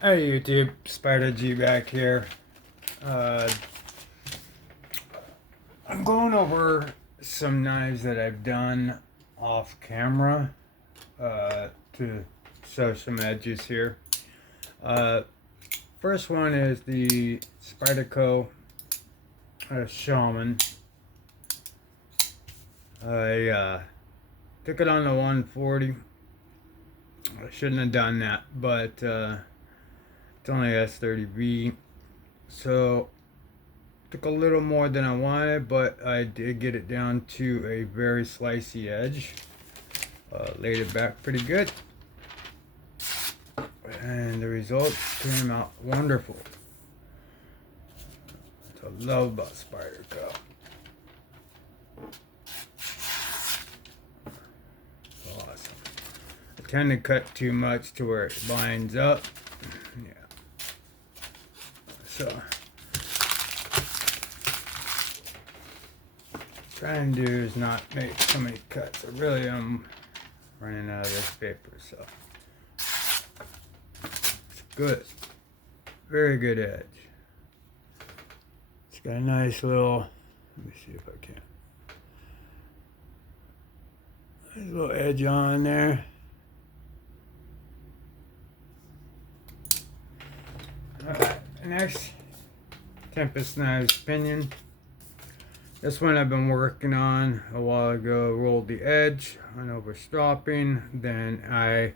Hey YouTube, Spider G back here. Uh, I'm going over some knives that I've done off camera to show some edges here. Uh, First one is the Spyderco Shaman. I took it on the 140. I shouldn't have done that, but it's only S30V, so took a little more than I wanted, but I did get it down to a very slicey edge. Laid it back pretty good, and the results came out wonderful. That's what I love about Spyderco. Awesome. I tend to cut too much to where it lines up. Yeah. So trying to do is not make so many cuts. I really am running out of this paper, so it's good. Very good edge. It's got a nice little, let me see if I can. Nice little edge on there. Alright, next, Tempest Knives Pinion. This one I've been working on a while ago. Rolled the edge on overstopping, then I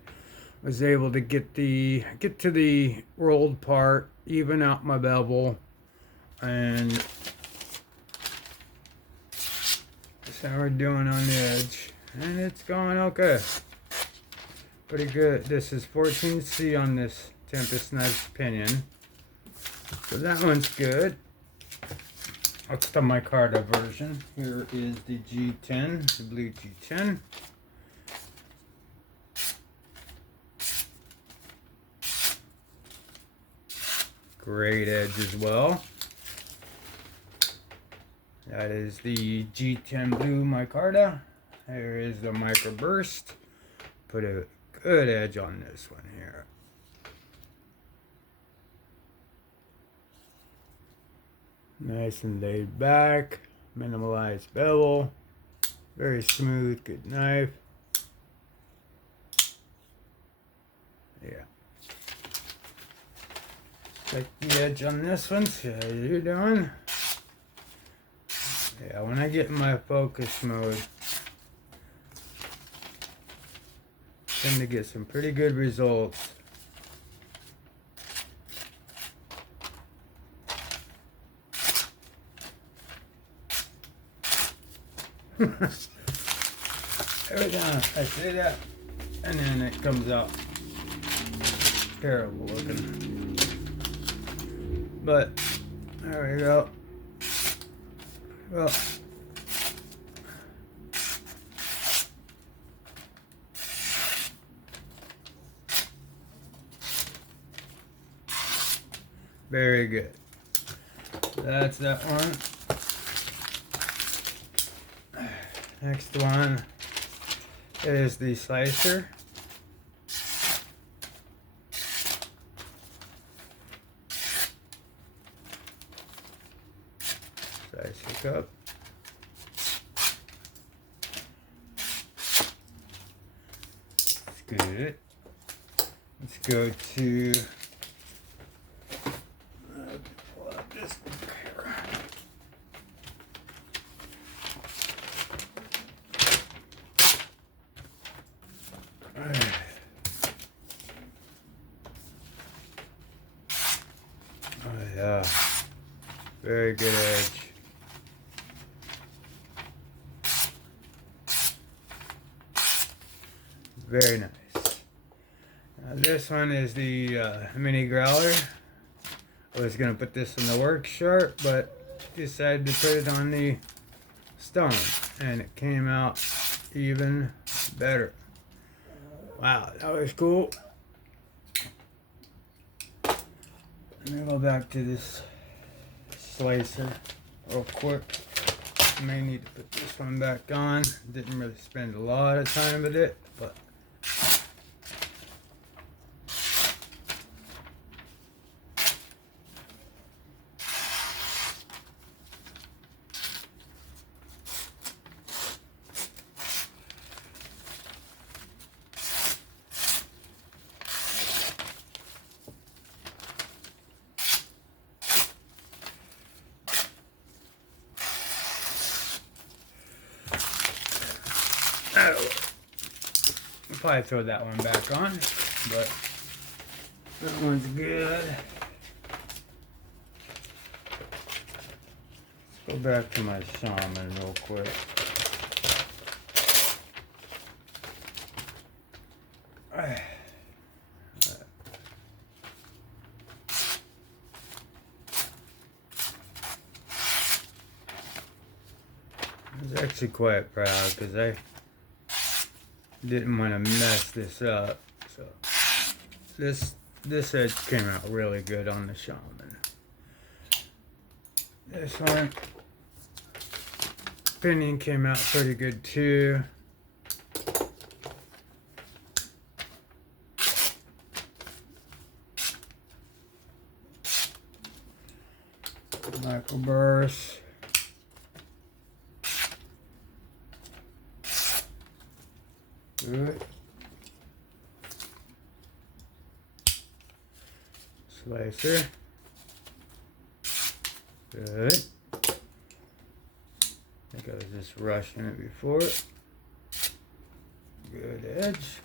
was able to get to the rolled part, even out my bevel, and that's how we're doing on the edge, and it's going okay, pretty good. This is 14C on this Tempest Knives Pinion, so that one's good. That's the micarta version. Here is the G10, the blue G10. Great edge as well. That is the G10 blue micarta. Here is the microburst. Put a good edge on this one here. Nice and laid back, minimalized bevel, very smooth, good knife. Yeah. Check the edge on this one, see how you're doing. Yeah, when I get in my focus mode, I tend to get some pretty good results. Every time I say that, and then it comes out terrible looking. But there we go. Well, very good. That's that one. Next one is the slicer. Slicer cup. It's good. Let's go to pull out this here. Oh yeah, very good edge. Very nice. Now this one is the mini growler. I was gonna put this in the work sharp, but decided to put it on the stone, and it came out even better. Wow, that was cool. Let me go back to this slicer real quick. I may need to put this one back on. Didn't really spend a lot of time with it, but probably throw that one back on, but that one's good. Let's go back to my shaman real quick. I was actually quite proud because I didn't want to mess this up. So this edge came out really good on the shaman. This one, pinion came out pretty good too. Microburst. Good. Slicer. Good. I think I was just rushing it before. Good edge.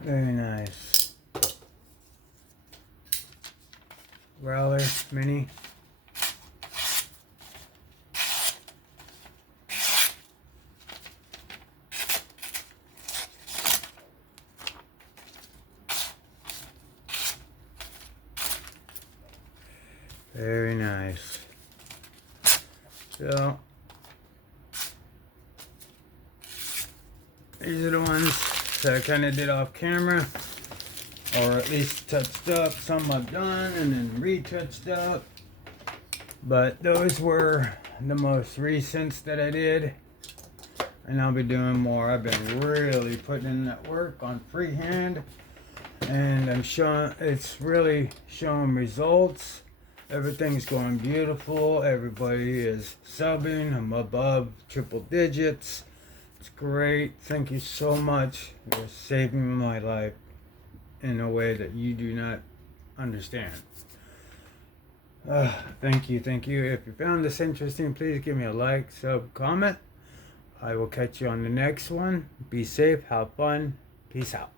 Very nice. Growler mini. Very nice. So these are the ones that I kind of did off camera, or at least touched up. Some I've done and then retouched up, but those were the most recent that I did, and I'll be doing more. I've been really putting in that work on freehand, and I'm showing it's really showing results. Everything's going beautiful. Everybody is subbing. I'm above triple digits. It's great. Thank you so much. You're saving my life in a way that you do not understand. Thank you. Thank you. If you found this interesting, please give me a like, sub, comment. I will catch you on the next one. Be safe. Have fun. Peace out.